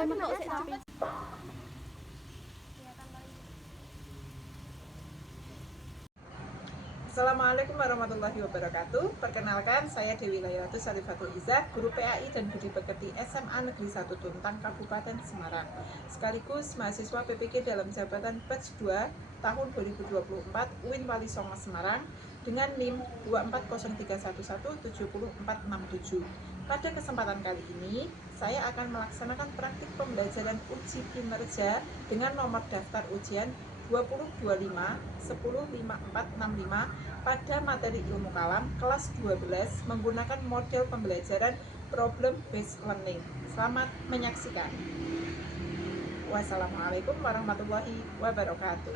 Assalamualaikum warahmatullahi wabarakatuh. Perkenalkan, saya Dewi Lailatu Sarifatul Izzah, guru PAI dan Budi Pekerti SMA Negeri 1 Tuntang, Kabupaten Semarang, sekaligus mahasiswa PPG dalam jabatan batch 2 tahun 2024 UIN Wali Songo Semarang dengan NIM 24031170467. Pada kesempatan kali ini, saya akan melaksanakan praktik pembelajaran uji kinerja dengan nomor daftar ujian 2025 105465 pada materi ilmu kalam kelas 12 menggunakan model pembelajaran problem based learning. Selamat menyaksikan. Wassalamualaikum warahmatullahi wabarakatuh.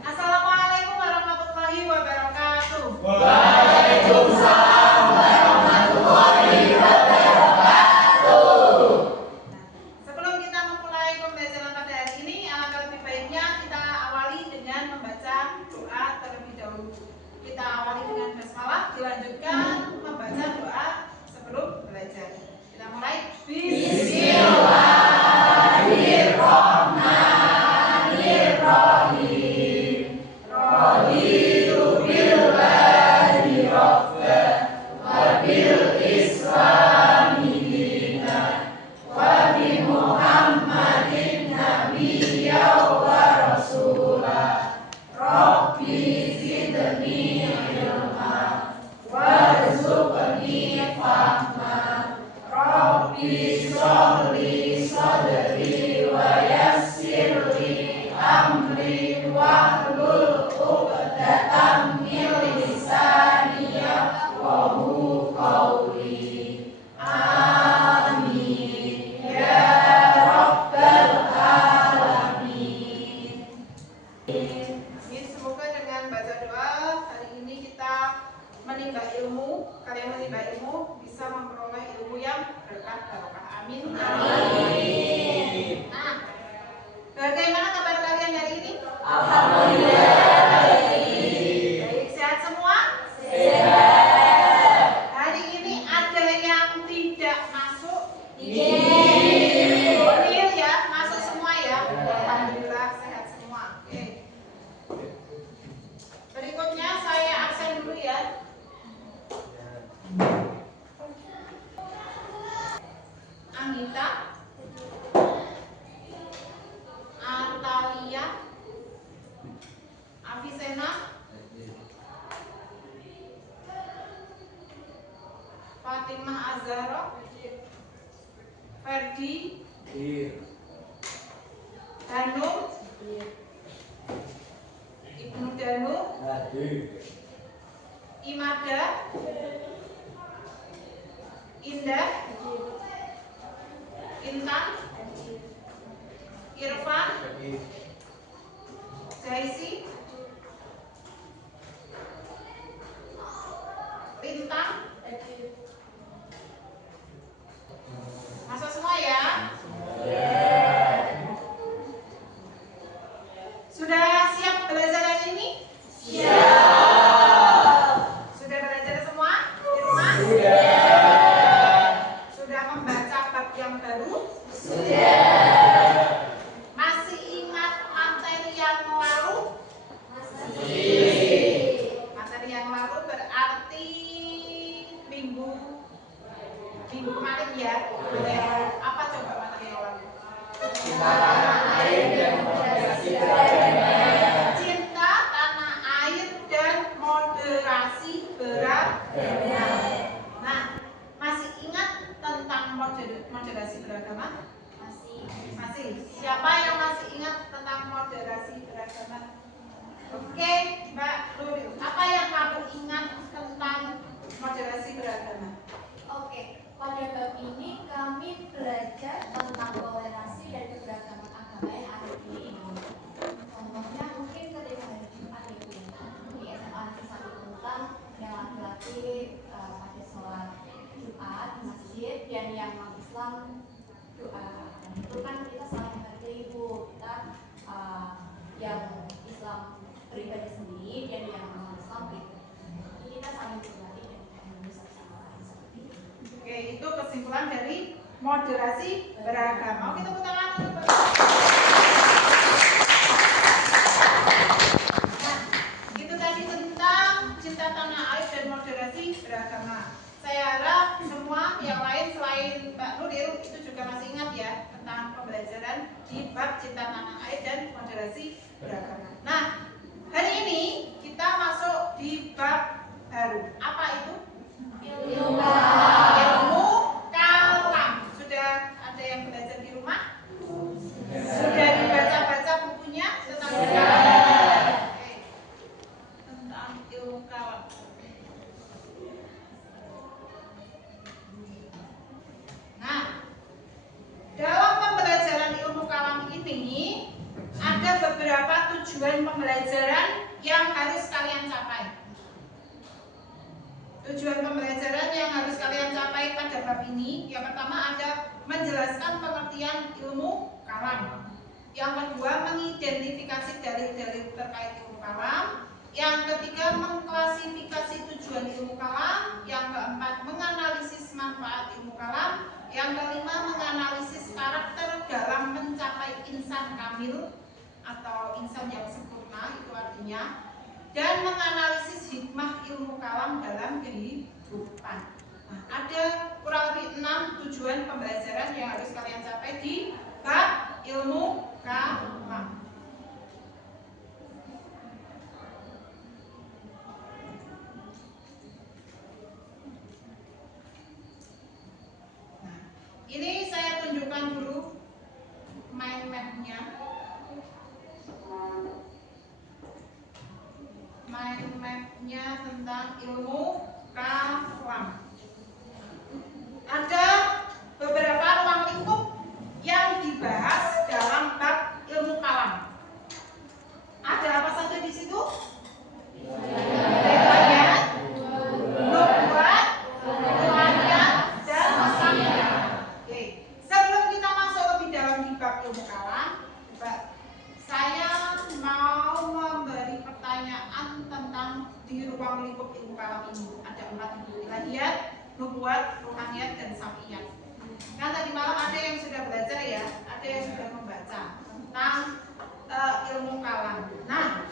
Assalamualaikum warahmatullahi wabarakatuh. Waalaikumsalam warahmatullahi wabarakatuh. Sebelum kita memulai pembelajaran pada hari ini, alangkah lebih baiknya kita awali dengan membaca doa terlebih dahulu. Kita awali dengan basmalah, dilanjutkan membaca doa sebelum belajar. Kita mulai. Bismillahirrahmanirrahim. Raditu billahi rabban wa bil islami dinan wa bi Muhammadin nabiyyan wa rasulah. Rabbi zidni ilma warzuqni fahma. Rabbi sholli sadri wa yassirli amri wahlul 'uqdatam min lisani yafqahu qawli. Amin ya rabbal alamin. Semoga dengan baca doa hari ini kita menimba ilmu, kalian menimba ilmu bisa memperoleh ilmu yang berkah barokah. Amin. Amin. Nah, bagaimana kabar kalian hari ini? Alhamdulillah baik. Baik, sehat semua? Sehat. Hari ini ada yang tidak masuk? Iya. Nil ya, masuk semua ya. Alhamdulillah sehat semua. Oke. Berikutnya saya absen dulu ya. Anggita, Artalia, Avisena, Fatimah Azhara, Ferdi, Danum, Ibnu Danu, Imada, Indah, Intan, Irfan, Zaisi, Lintang. Masuk semua ya? Sudah siap belajar hari ini? Siap. Sudah belajar semua di rumah? Sudah membaca bab yang baru? Masih ingat materi yang lalu? Materi yang lalu berarti minggu kemarin ya. Apa coba materi yang lalu? Cinta, tanah air dan moderasi beragama. Nah, masih ingat tentang moderasi beragama? Masih. Siapa yang masih ingat tentang moderasi beragama? Oke, Mbak Nuril. Apa yang kamu ingat tentang moderasi beragama? Oke, pada bab ini kami belajar tentang toleransi dan keberagaman agama yang ada di Indonesia. Contohnya mungkin ketika hari Jumat itu di SMA Negeri 1 Tuntang yang laki-laki pada sholat Jumat di masjid dan yang non-Islam doa. Itu kan kita saling menghargai ibu kita yang Islam beribadah sendiri dan yang non-Islam beribadah. Jadi kita saling berbagi dan bisa bersama. Oke, itu kesimpulan dari moderasi beragam. Mau kita tepuk tangan untuk Nah, itu tadi tentang cinta tanah air dan moderasi beragama. Saya harap semua yang lain selain Mbak Nuril itu juga masih ingat ya tentang pembelajaran di bab cinta tanah air dan moderasi beragama. Nah, hari ini kita masuk di bab baru. Apa itu? Ilmu kalam. Sudah ada yang belajar di rumah? Sudah dibaca-baca bukunya tentang ilmu kalam? Oke. Tentang ilmu kalam. Nah, dalam pembelajaran ilmu kalam ini ada beberapa tujuan pembelajaran yang harus kalian capai. Tujuan pembelajaran yang harus kalian capai pada bab ini, yang pertama ada menjelaskan pengertian ilmu kalam. Yang kedua, mengidentifikasi dalil-dalil terkait ilmu kalam. Yang ketiga, mengklasifikasi tujuan ilmu kalam. Yang keempat, menganalisis manfaat ilmu kalam. Yang kelima, menganalisis karakter dalam mencapai insan kamil atau insan yang sempurna, itu artinya, dan menganalisis hikmah ilmu kalam dalam kehidupan. Nah, ada kurang lebih 6 tujuan pembelajaran yang harus kalian capai di bab ilmu kalam. Nah, ini saya tunjukkan dulu mind map-nya. Mind map-nya tentang ilmu kalam. Ada beberapa ruang lingkup yang dibahas dalam bab ilmu kalam. Ada apa saja di situ? Riwayat, nubuat, riwayat, dan saksian. Oke. Sebelum kita masuk lebih dalam di bab ilmu kalam, saya mau memberi pertanyaan tentang di ruang lingkup ilmu kalam ini. Ada 4 itu: ilahiyat, nubuat, ruhaniyat, dan syafiyat. Kan tadi malam ada yang sudah belajar ya, ada yang sudah membaca tentang ilmu kalam. Nah,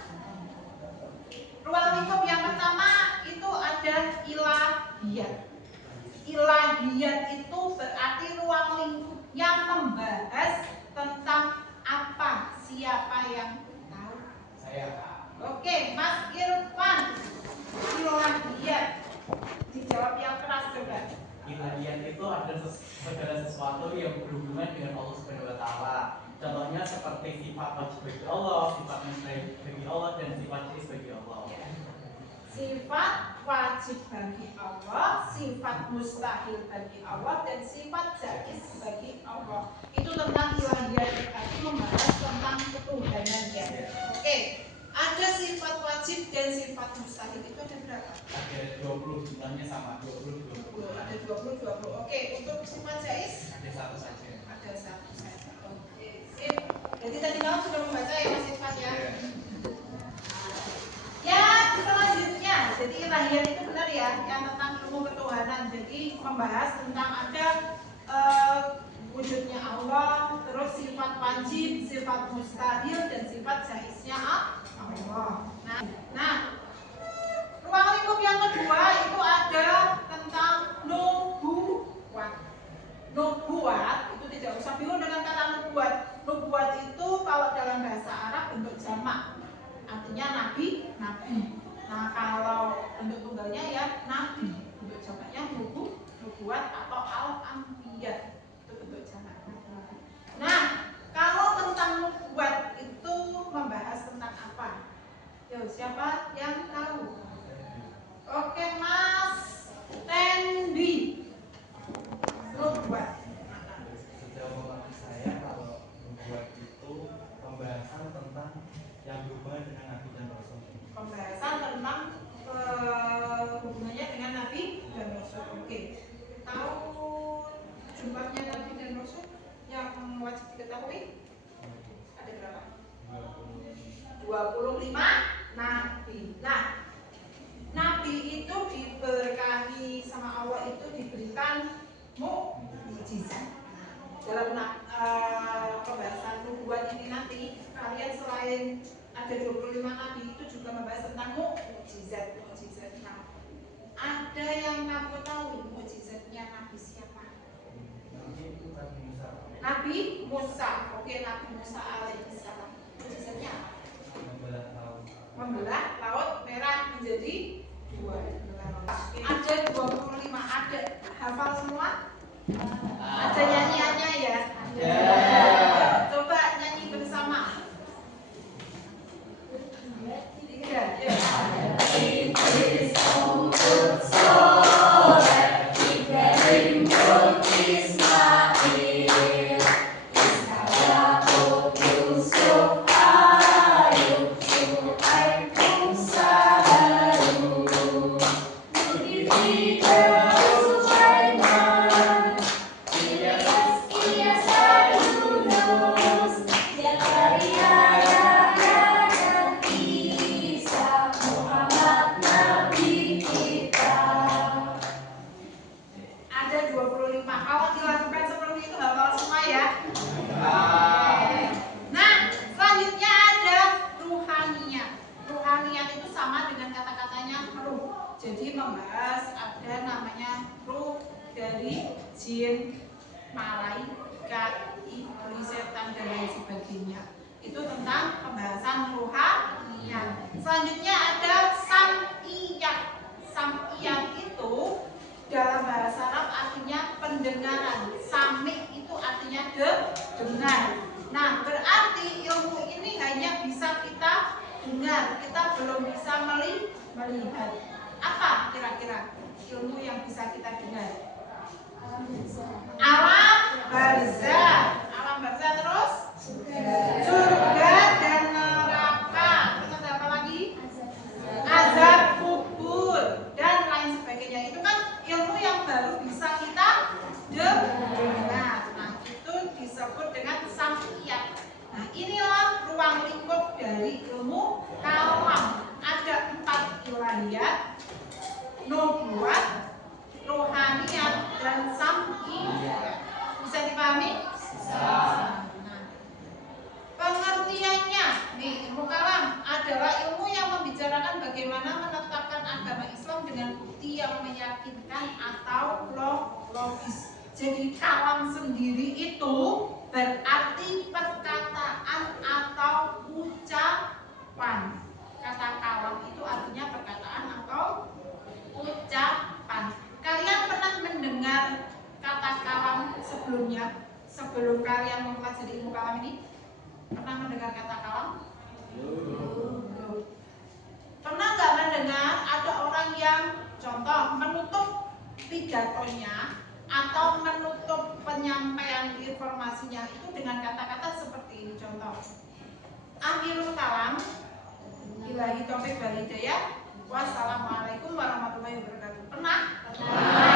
ruang lingkup yang pertama itu ada ilahiyat. Ilahiyat itu berarti ruang lingkup yang membahas tentang apa, siapa yang tahu? Saya. Oke, Mas Irfan. Ilahiyat. Dijawab yang keras coba. Ilahiyat itu ada segala sesuatu yang berhubungan dengan Allah Subhanahu wa taala. Contohnya seperti sifat wajib bagi Allah, sifat mustahil bagi Allah, dan sifat jaiz bagi Allah. Sifat wajib bagi Allah, sifat mustahil bagi Allah, dan sifat jaiz bagi Allah. Itu tentang ilahiyat, berarti membahas tentang ketuhanan ya. Oke, ada sifat wajib dan sifat mustahil, itu ada berapa? Ada 20, jumlahnya sama, 20. Ada 20. Oke, untuk sifat jaiz Ada 1 saja. ada 1 saja. Oke, sip. Jadi tadi kamu sudah membaca ya Mas Irfan ya? Ya, selanjutnya, jadi ilahiyat itu benar ya, yang tentang ilmu ketuhanan. Jadi membahas tentang ada wujudnya Allah, terus sifat wajib, sifat mustahil, dan sifat jaiznya Allah. Nah, ruang lingkup yang kedua itu ada tentang nubuat. Nubuat itu tidak usah bingung dengan kata nubuat. Nubuat itu kalau dalam bahasa Arab bentuk jamak, artinya nabi. Nah, kalau bentuk tunggalnya ya nabi, bentuk jamaknya nubuat atau al-anbiya, itu bentuk jamak. Nah, kalau tentang nubuat itu membahas tentang apa? Yo, siapa yang tahu? Oke, Mas Tendi. Nubuat. Sejauh pengalaman saya, kalau nubuat itu pembahasan tentang yang berhubungan dengan Nabi dan Rasul. Pembahasan tentang hubungannya dengan Nabi dan Rasul. Oke. Tahu jumlahnya Nabi dan Rasul yang wajib diketahui? Ada berapa? 25 Nabi. Nah, Nabi itu diberkahi sama Allah, itu diberikan mukjizat. dalam pembahasan nubuat ini nanti kalian selain ada 25 nabi itu juga membahas tentang mukjizat. Nah, ada yang kamu tahu mukjizatnya nabi siapa? Nabi Musa. Oke, Nabi Musa alaihissalam. Mukjizatnya apa? Membelah laut merah menjadi dua. Ada 25. Ada hafal semua? Ada nyanyiannya ya? Coba nyanyi bersama. 3, ya. Ada 25. Kalau dilakukan seperti itu hafal semua ya. Nah, selanjutnya ada ruhaniyat. Ruhaniyat itu sama dengan kata-katanya ruh. Jadi membahas ada namanya ruh dari jin, malaikat, iblis, setan dan lain sebagainya. Itu tentang pembahasan ruhaniyat. Selanjutnya ada sam'iyat. Sam'iyat itu dalam bahasa Arab artinya pendengaran. Sami itu artinya dengar. Nah, berarti ilmu ini hanya bisa kita dengar, kita belum bisa melihat. Apa kira-kira ilmu yang bisa kita dengar? Alam barzah. Alam barzah terus? Surga dan neraka. Terus ada apa lagi? Azab kubur dan lain sebagainya. Itu kan ilmu yang baru bisa kita dengar. Nah, itu disebut dengan sam'iyat. Nah, inilah ruang lingkup dari ilmu kalam. Ada 4 ilahiyat, nubuat, rohaniyat, dan sam'iyat. Bisa dipahami? Bisa. Nah, pengertiannya, nih, ilmu kalam adalah ilmu yang membicarakan bagaimana menetapkan agama Islam dengan bukti yang meyakinkan atau logis. Jadi kalam sendiri itu berarti perkataan atau ucapan. Kata kalam itu artinya perkataan atau ucapan. Kalian pernah mendengar kata kalam sebelumnya? Sebelum kalian mempelajari ilmu kalam ini? Pernah mendengar kata kalam? Belum. Pernah nggak mendengar ada orang yang contoh menutup pidatonya atau menutup penyampaian informasinya itu dengan kata-kata seperti ini? Contoh, akhirul kalam, billahi taufiq wal hidayah, wassalamualaikum warahmatullahi wabarakatuh. Pernah?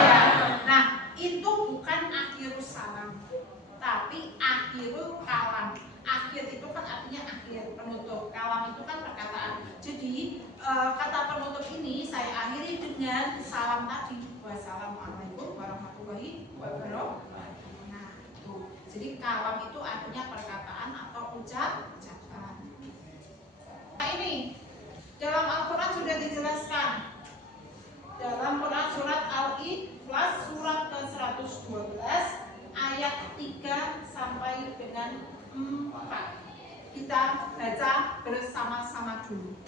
Ya. Nah, itu bukan akhirus salam, tapi akhirul kalam. Akhir itu kan artinya akhir, penutup. Kalam itu kan perkataan. Jadi kata penutup ini saya akhiri dengan salam tadi, wassalamualaikum warahmatullahi wabarakatuh. Nah, itu. Jadi kalam itu artinya perkataan atau ucapan. Nah, ini dalam Al-Quran sudah dijelaskan. Dalam Quran surat Al-Ikhlas surat ke-112 ayat 3 sampai dengan 4. Kita baca bersama-sama dulu.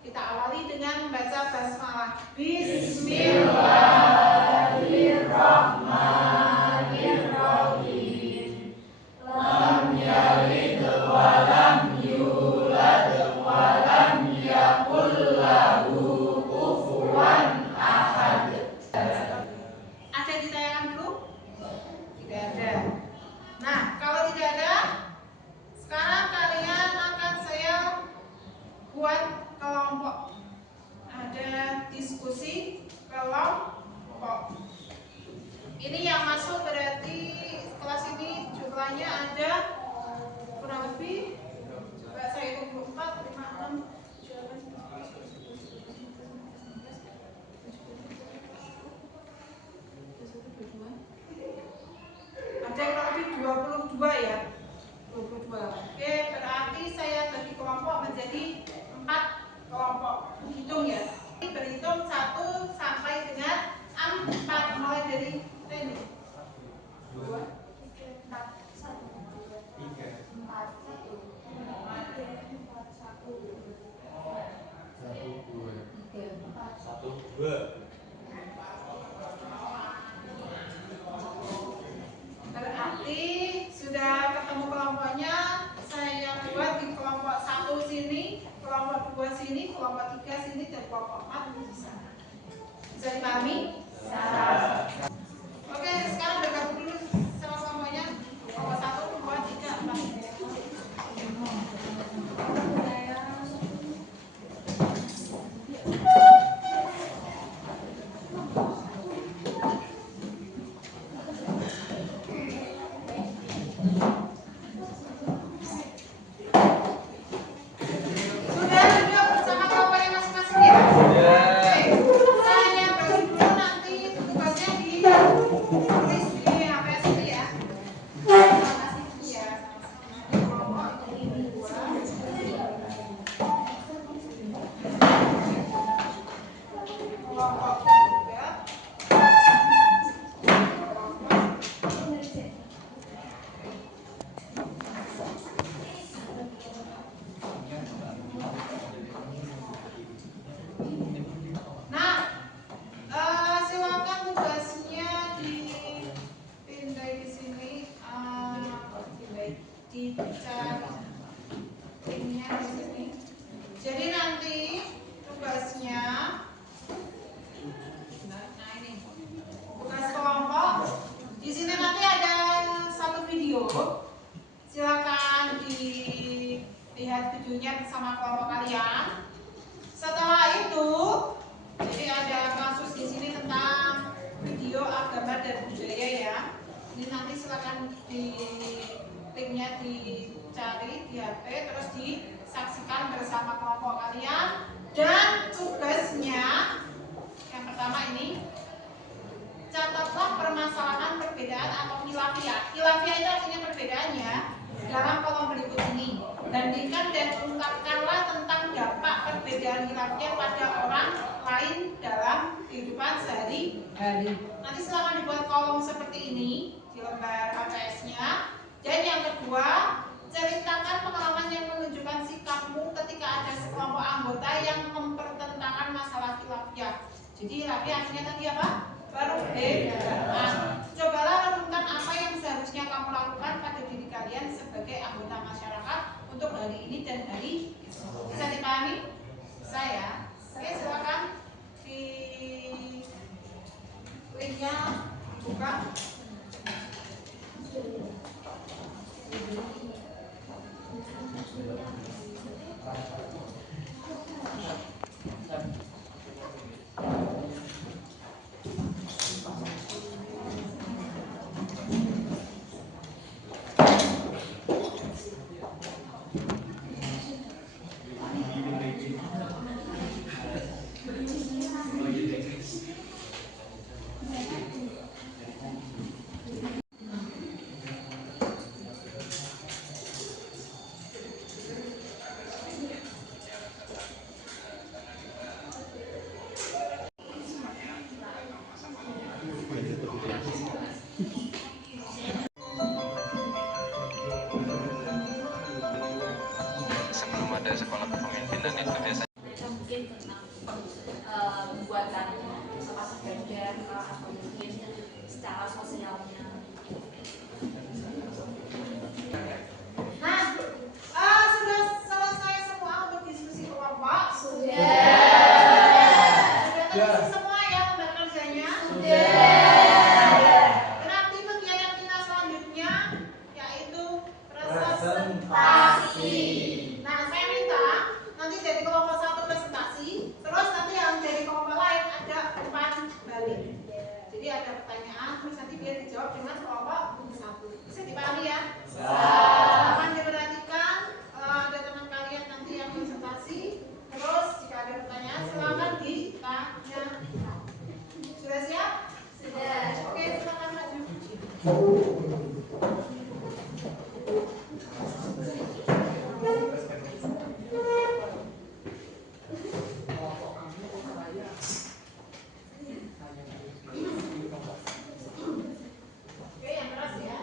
Kita awali dengan membaca basmalah. Bismillahirrahmanirrahim. Lam yalid wa lam yulad wa lam yakul lahu kufuwan ahad. Ada ditayangan dulu? Tidak ada. Nah, kalau tidak ada, sekarang kalian akan saya buat kelompok. Ada diskusi 2. Berarti sudah ketemu kelompoknya. Saya buat di kelompok 1 sini, kelompok 2 sini, kelompok 3 sini, dan kelompok 4 di sana. Bisa dipahami? Bisa. Oke, sekarang bergabung dulu sama kelompoknya. Kelompok 1, 2, 3, 4. Jadi nanti tugasnya, tugas kelompok di sini nanti ada satu video. Silakan dilihat videonya bersama kelompok kalian. Setelah itu, jadi ada kasus di sini tentang video agama dan budaya ya. Ini nanti silakan linknya dicari di HP, terus disaksikan bersama kelompok kalian. Dan tugasnya yang pertama ini, catatlah permasalahan perbedaan atau khilafiyah. Khilafiyah itu artinya perbedaannya dalam kolom berikut ini. Bandingkan dan ungkapkanlah tentang dampak perbedaan khilafiyah pada orang lain dalam kehidupan sehari-hari. Nanti silakan dibuat kolom seperti ini di lembar HPS-nya. Dan yang kedua, ceritakan pengalaman yang menunjukkan sikapmu ketika ada sekelompok anggota yang mempertentangkan masalah khilafiyah. Jadi khilafiyah artinya tadi apa? Perbedaan. Cobalah renungkan apa yang seharusnya kamu lakukan pada diri kalian sebagai anggota masyarakat untuk hari ini dan hari esok. Bisa dipahami? Saya. Oke, silakan di linknya buka. Sebelum ada sekolah kepemimpinan itu biasanya mungkin tentang pembuatan pasar ganda atau mungkin secara sosialnya. Nah, sudah selesai semua untuk diskusi kelompok? Sudah. Sudah terisi semua ya lembar kerjanya? Sudah. Berarti kegiatan kita selanjutnya yaitu Presentasi. Nah, saya minta nanti dari kelompok 1 presentasi, terus nanti yang dari kelompok lain ada umpan balik. Jadi ada pertanyaan, terus nanti biar dijawab dengan kelompok 1. Bisa dipahami ya? Silakan diperhatikan, ada teman kalian nanti yang presentasi, terus jika ada pertanyaan silakan ditanya. Sudah siap? Sudah. Oke, silakan maju. Oke, yang keras ya.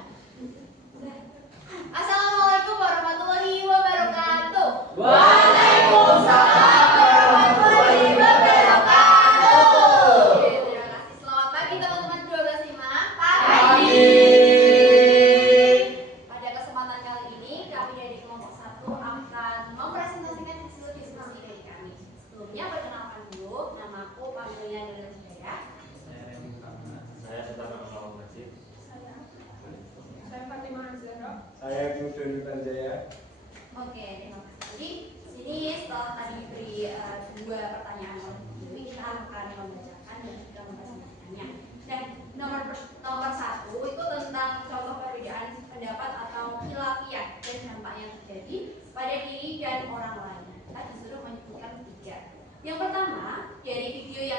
Assalamualaikum warahmatullahi wabarakatuh. Waalaikumsalam warahmatullahi wabarakatuh.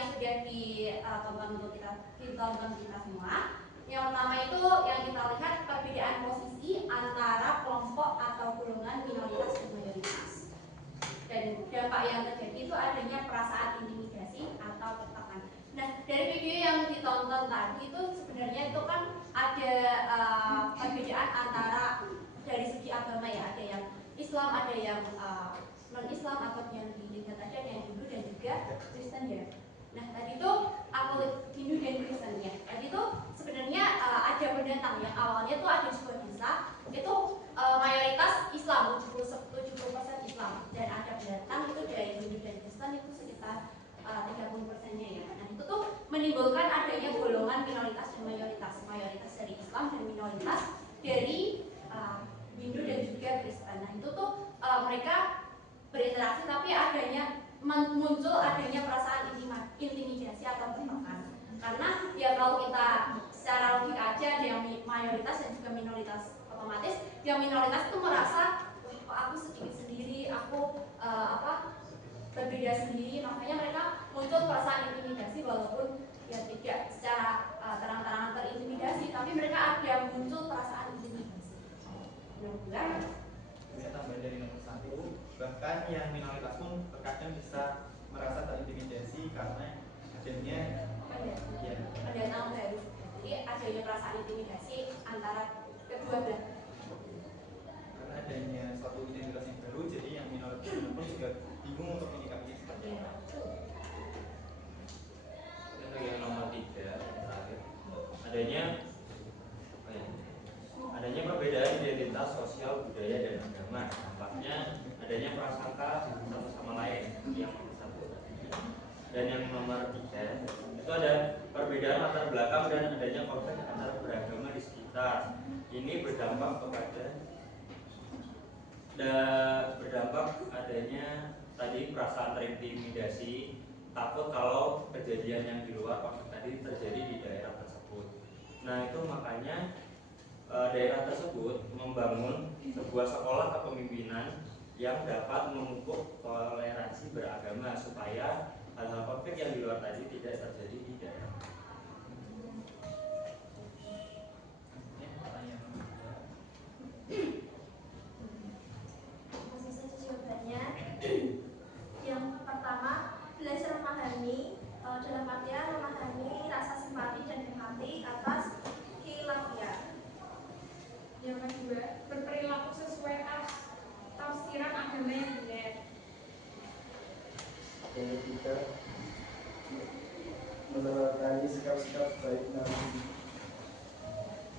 yang sudah ditonton untuk ditonton kita semua. Yang pertama itu yang kita lihat perbedaan posisi antara kelompok atau golongan minoritas dan mayoritas. Dan dampak yang terjadi itu adanya perasaan intimidasi atau tertekan. Nah, dari video yang ditonton tadi itu sebenarnya itu kan ada perbedaan antara dari segi agama ya, ada yang Islam, ada yang non-Islam atau yang dilihat tadi ada yang Hindu dan juga Kristen ya. Nah, tadi itu aku Hindu dan Kristen ya. Tadi itu sebenarnya ada pendatang yang awalnya tuh ada sebuah desa itu mayoritas Islam 70% Islam dan ada pendatang itu dari Hindu dan Kristen itu sekitar 30%-nya ya. Nah, itu tuh menimbulkan adanya golongan minoritas dan mayoritas dari Islam dan minoritas dari Hindu dan juga Kristen. Nah, itu tuh mereka berinteraksi tapi muncul adanya perasaan intimidasi atau tertekan. Karena ya kalau kita secara logika aja ada yang mayoritas dan juga minoritas, otomatis yang minoritas itu merasa aku sedikit sendiri, aku berbeda sendiri, makanya mereka muncul perasaan intimidasi walaupun ya tidak secara terang-terangan terintimidasi, tapi mereka ada muncul perasaan intimidasi. Mudah-mudahan Ini tambahan dari nomor 1, bahkan yang minoritas pun terkadang bisa merasa terintimidasi karena adanya pendatang baru. Jadi adanya perasaan intimidasi antara kedua belah. karena adanya suatu identitas yang baru, jadi yang minoritas pun juga bingung untuk menyikapinya seperti apa. Untuk yang nomor 3 terakhir, adanya perbedaan identitas sosial, budaya dan agama. Dampaknya adanya prasangka satu sama lain yang nomor 1. Dan yang nomor 3 itu ada perbedaan latar belakang dan adanya konflik antara beragama di sekitar. Ini berdampak adanya tadi perasaan terintimidasi, takut kalau kejadian yang di luar konflik tadi terjadi di daerah tersebut. Nah, itu makanya daerah tersebut membangun sebuah sekolah kepemimpinan yang dapat memupuk toleransi beragama supaya hal-hal konflik yang di luar tadi tidak terjadi di daerah. Langsung saja jawabannya. Yang pertama, belajar memahami, dalam artian memahami rasa simpati dan empati atas khilafiyah. Yang kedua, berperilaku sesuai tafsiran agama yang benar. Yang ketiga, meneladani sikap-sikap baik Nabi.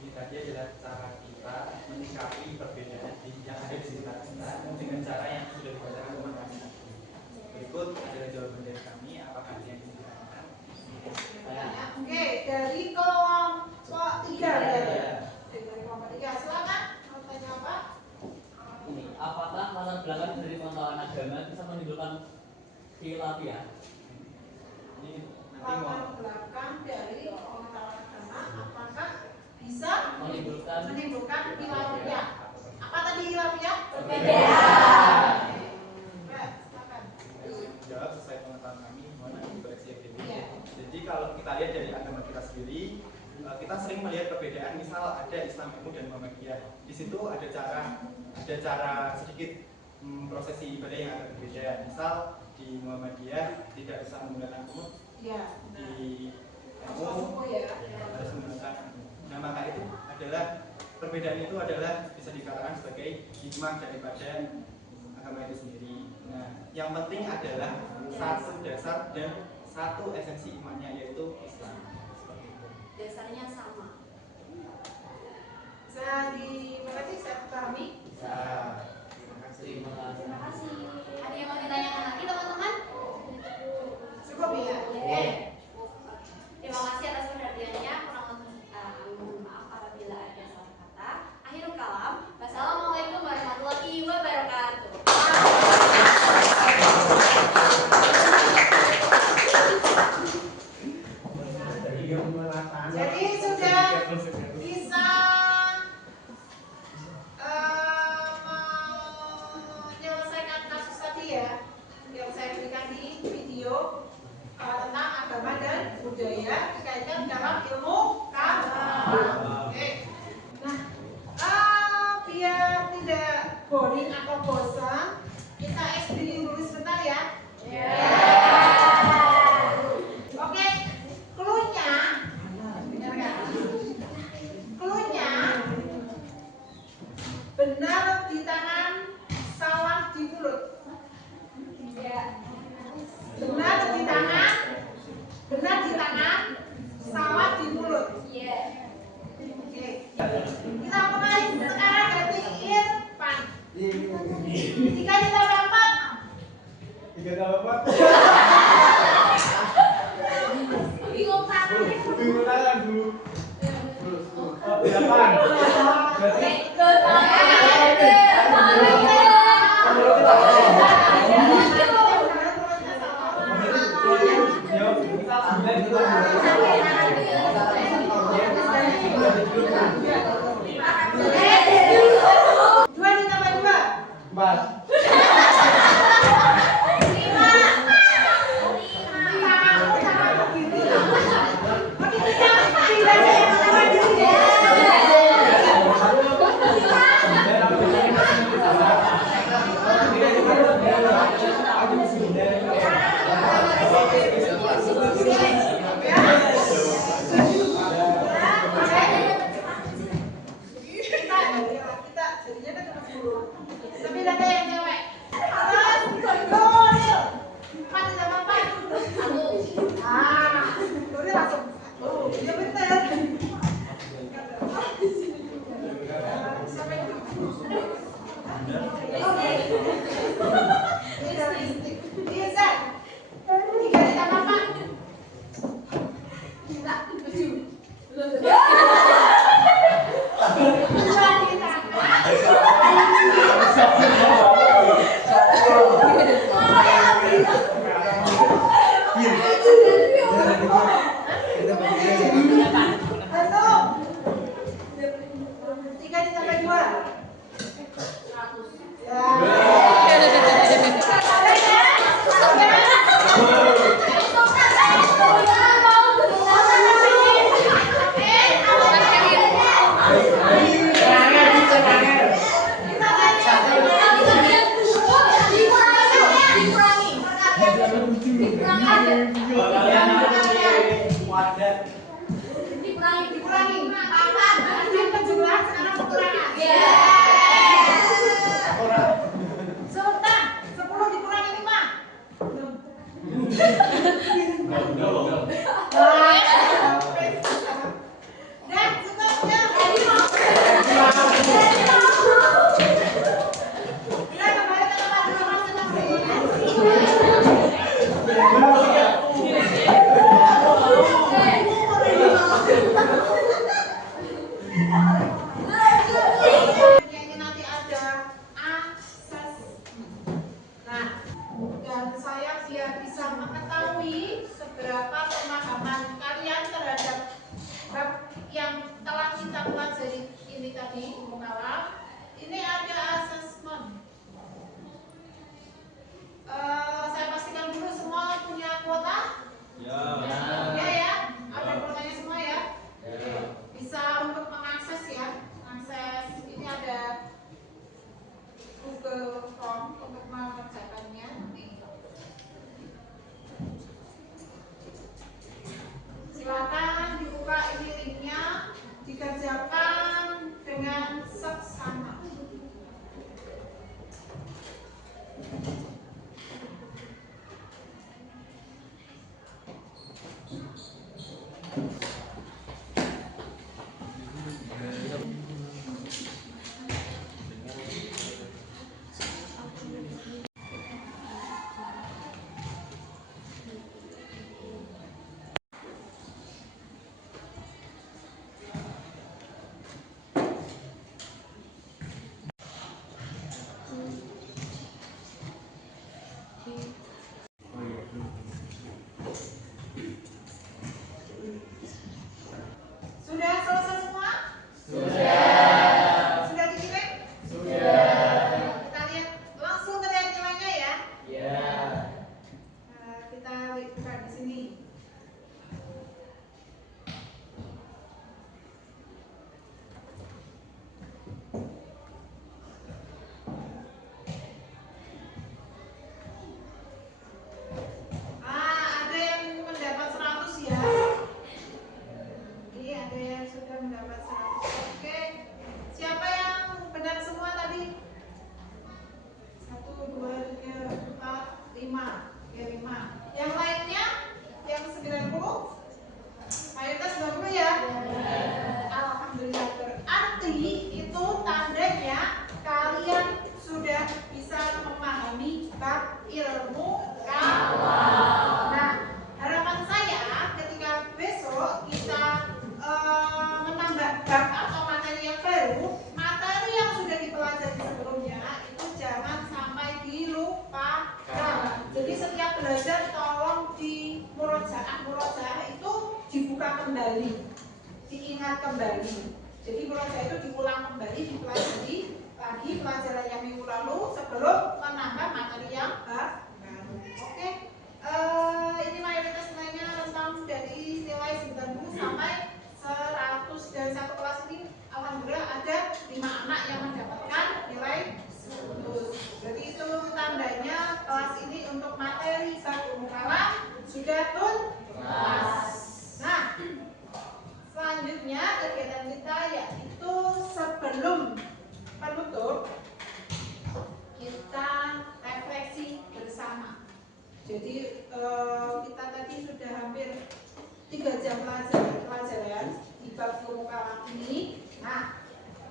Ini tadi adalah cara kita menyikapi perbedaan yang ada di sekitar kita dengan cara yang sudah dibacakan kemarin. Berikut adalah jawaban dari kami. Apakah ada yang ditanyakan? Oke, dari kelompok 3 berarti. Dari kelompok 3, silakan. Mau tanya apa? Ini, apakah latar belakang dari pengetahuan agama bisa menimbulkan khilafiyah? Ini nanti Latar mau belakang dari pengetahuan agama apakah bisa Menimbulkan khilafiyah? Apa tadi khilafiyah? Perbedaan. Silakan. jawab sesuai pengetahuan kami. Mohon nanti koreksi ya, Dewi. Iya. Jadi kalau kita lihat dari agama kita sendiri, kita sering melihat perbedaan. Misal ada Islam ilmu dan Muhammadiyah. Di situ ada cara sedikit prosesi ibadah yang agak berbeda. Misal di Muhammadiyah tidak usah menggunakan kumut, Iya. di ilmu Suku ya. harus menggunakan. Nah, maka itu adalah perbedaan itu adalah bisa dikatakan sebagai hikmah daripada agama itu sendiri. Nah, yang penting adalah satu dasar dan satu esensi imannya, yaitu Islam. Seperti itu. Dasarnya sama. Bisa dimengerti, saya pahami. Ya, terima kasih. Terima kasih. Ada yang mau ditanyakan lagi teman-teman? Cukup ya. Oke. Terima kasih atas perhatiannya. Kurang lebih mohon maaf apabila ada salah kata. Akhirul kalam. Wassalamualaikum warahmatullahi wabarakatuh. Jadi sudah bisa menyelesaikan kasus tadi ya. budaya dikaitkan dalam ilmu kalam. Oke. Nah, biar tidak boring atau bosan, kita explain dulu sebentar ya. Oke, clue-nya, clue-nya benar di tangan, salah di mulut. Benar di tangan, salah di mulut. Oke, kita mulai sekarang ganti Irfan. 3 ditambah 4. 3 tambah 4. Bingung tangan. Bingung tangan dulu. 8. Berarti Dua ditambah 2. 4. Tapi data yang cewek. Nuril. 4 ditambah 4. Nuril langsung. Oh, iya benar. Bisa. 3 ditambah 4. 7. 3 ditambah 2. 1. murojaah itu dibuka kembali, diingat kembali. Jadi murojaah itu diulang kembali, dipelajari lagi pelajaran yang minggu lalu sebelum menambah materi yang baru. Oke. Ini mayoritas nilainya rentang dari nilai 90 sampai 100, dan satu kelas ini alhamdulillah ada 5 anak yang mendapatkan nilai 100. Jadi itu tandanya kelas ini untuk materi bab ilmu kalam sudah tuntas. Nah, selanjutnya kegiatan kita yaitu sebelum penutup kita refleksi bersama. Jadi kita tadi sudah hampir 3 jam pelajaran di bab ilmu kalam ini. Nah,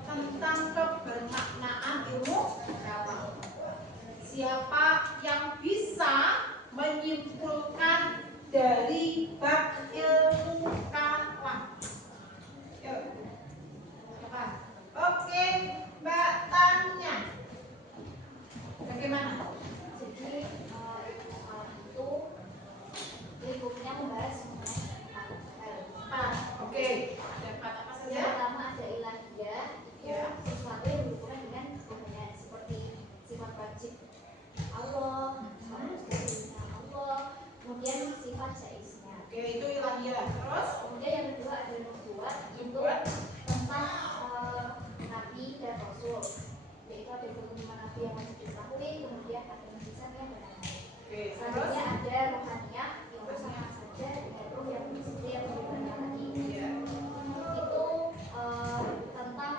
tentang kebermaknaan ilmu kalam. Siapa yang bisa menyimpulkan dari bab ilmu kalam? Yuk. Siapa? Oke, Mbak Tanya. Bagaimana? Jadi itu lingkupnya membahas mengenai 4. Oke, ada 4 apa saja? Yang pertama ada ilahiyah, Ya. sesuatu yang berhubungan dengan kebenaran seperti sifat wajib Allah, sifat Allah, kemudian sifat jaiznya. Oke, itu ilahiyah. Terus? Kemudian yang kedua ada nubuat, itu tentang nabi dan rasul, yaitu ada 25 nabi yang wajib diketahui, kemudian ada mujizat yang benar. Oke, terus? Selanjutnya ada rohaniyah, yang sama saja dengan ruh yang seperti yang diberikan tadi. Ya. Itu tentang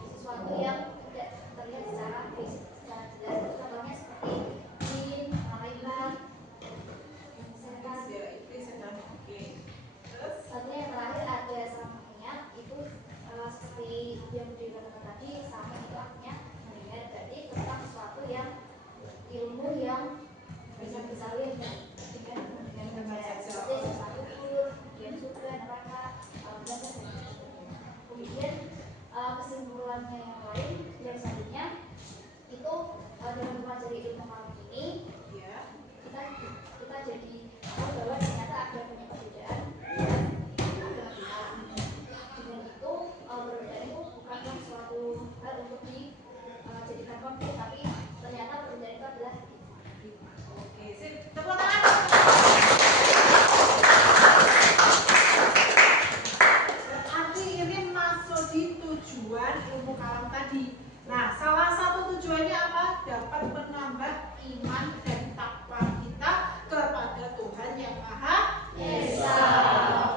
sesuatu yang tidak terlihat secara fisik, secara jelas. Contohnya seperti jin, malaikat, setan. Ya, itu sedang. Oke. Terus? Selanjutnya yang terakhir ada samanya, itu seperti yang dikatakan tadi, sama itu artinya mendengar, berarti tentang sesuatu yang ilmu yang bisa diketahui dengan mendengar, seperti sesuatu tur, kemudian surga, neraka, dan sebagainya. Kemudian kesimpulannya yang lain yang selanjutnya itu dalam mempelajari ilmu kalam ini, Ya. kita jadi tahu bahwa ternyata ada banyak perbedaan dan agama kita. Dengan itu perbedaan itu bukanlah suatu hal untuk dijadikan konflik, tapi ternyata perbedaan itu adalah Oke, sip. Tepuk tangan. Berarti ini masuk di tujuan ilmu kalam tadi. Nah, salah satu tujuannya apa? Dapat menambah iman dan takwa kita kepada Tuhan yang Maha Esa.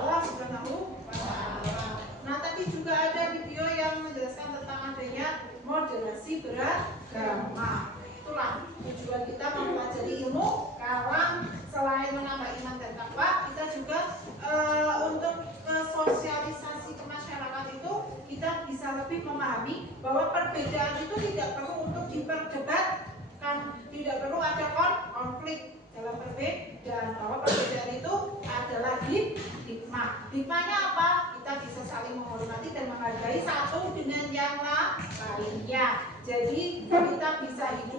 Allah Subhanahu wa Ta'ala. Nah, tadi juga ada video yang menjelaskan tentang adanya moderasi beragama. Itulah tujuan kita mempelajari ilmu kalam. Selain menambah iman dan takwa, kita juga untuk sosialisasi ke masyarakat itu kita bisa lebih memahami bahwa perbedaan itu tidak perlu untuk diperdebatkan, tidak perlu ada konflik dalam perbedaan, bahwa perbedaan itu adalah hikmah. Hikmahnya apa? Kita bisa saling menghormati dan menghargai satu dengan yang lainnya. Jadi kita bisa hidup